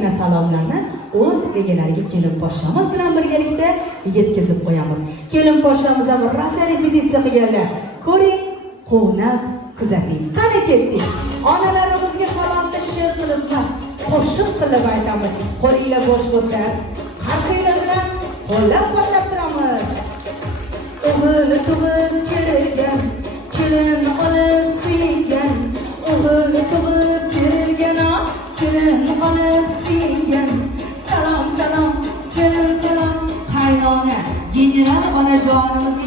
ozgina salomlarni o'z egalariga kelin poshshamiz bilan birgalikda yetkazib qo'yamiz. Kelin poshshamiz ham rosa repetitsiya qilganlar. Ko'ring, quvnab kuzating. Qani ketdik. Onalarimizga salomni she'r qilib emas, qo'shiq qilib aytamiz. Qo'linglar bo'sh bo'lsa, qarsinglar bilan qo'llab-qo'llab turamiz. O'g'il tug'ib kelgan, kelin olib siygan. O'g'il tug'ib kelgan, kelin olib siygan. Salom salom, kelin salom, qaynona, general onajonimizga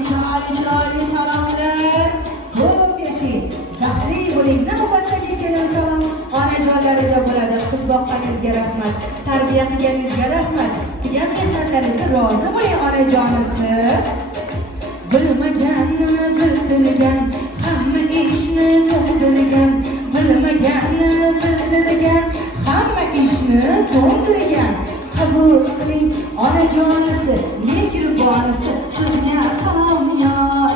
chiroyli salomlar. Ko'p yashang, baxtli bo'ling. Navbatdagi kelin salom onajonlarga bo'ladi. Qiz boqqaningizga rahmat, tarbiya qilganingizga rahmat. Degan mehnatlaringizga rozi bo'ling onajonisi. Bilmaganni bildirgan, hamma ishni to'ldirgan. Bilmaganni bildirgan, hamma ishni to'ldirgan. Qabul qiling onajonisi, mehribonisi. Sizga salom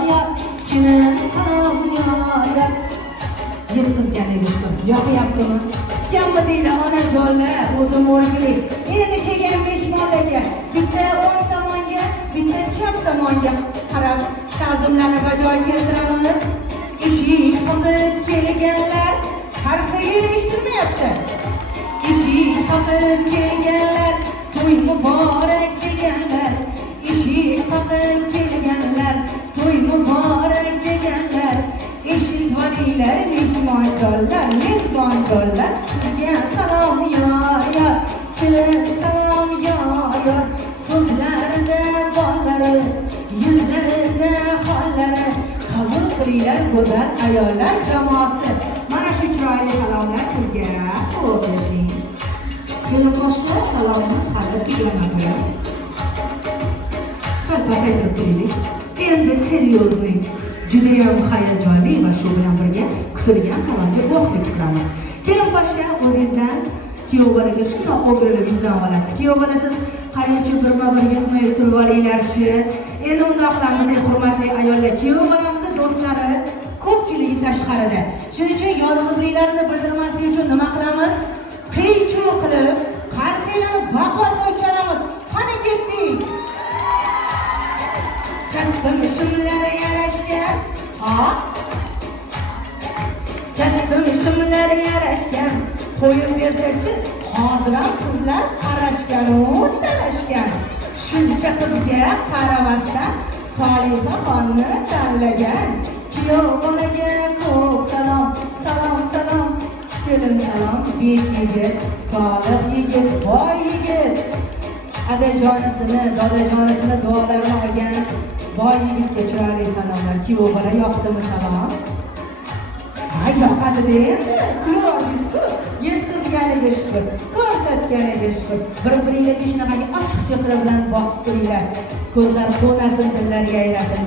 yo'q, kelin salom yo'q. Yetkazgan edishdim, yoqyaptimi? Kutganmi deylar onajonlar, o'zim o'rgiling. Endi kelgan mehmonlarga bitta o'ng tomonga, bitta chap tomonga qarab ta'zimlarni bajo keltiramiz. Eshik qoqib kelganlar, qarsaga eshitilmayapti. Eshik qoqib kelganlar, to'y muborak deganlar. Eshik qoqib kelganlar, to'y muborak deganlar. Eshitvolinglar mehmonjonlar, mezbonjonlar. Sizga salom yo'q, kelin salom yo'q. So'zlarida bollari, yuzlarida hollari. Qabul qilinglar go'zal ayollar jamoasi. Mana shu chiroyli salomlar sizga. Ko'p yashang. Kelin poshshalar salomimiz hali tugamadi. Sal pasaytirib turaylik. Endi seriozlik, judayam hayajonli va shu bilan birga kutilgan salomga guvohlik qilamiz. Kelin poshsha o'zingizdan kuyov bolaga shundoq o'girilib yuzdan olasiz. Kuyov bolasiz qarinchi birma-bir yuzma-yuz turib olinglarchi. Endi bundoq qilamiz, hurmatli ayollar. Kuyov bolamizning do'stlari ko'pchiligi tashqarida. Shuning uchun yolg'izliklarini bildirmaslik uchun nima qilamiz? Qiy-chuv qilib, qarsiylarni baquvvat o'chiramiz. Qani ketdik. Kastim shimlari yarashgan, kastim shimlari yarashgan. Qo'yib bersa-chi, hozir ham qizlar qarashgan, talashgan. Shuncha qizga qaramasdan Solihaxonni tanlagan. Kuyov bolaga ko'p salom, salom salom. Kelin salom, bek yigit, solih yigit, boy yigit. Adajonisini, dodajonisini duolarini olgan boy yigitga chiroyli salomlar. Kuyov bola yoqdimi salom? Ha, yoqadi-da endi. Kulordingiz-ku. Yetkazganiga shukr, ko'rsatganiga shukr. Bir-biringlarga shunaqangi ochiq chehra bilan boqib turinglar. Ko'zlar qo'nasin, dillarga aylasin.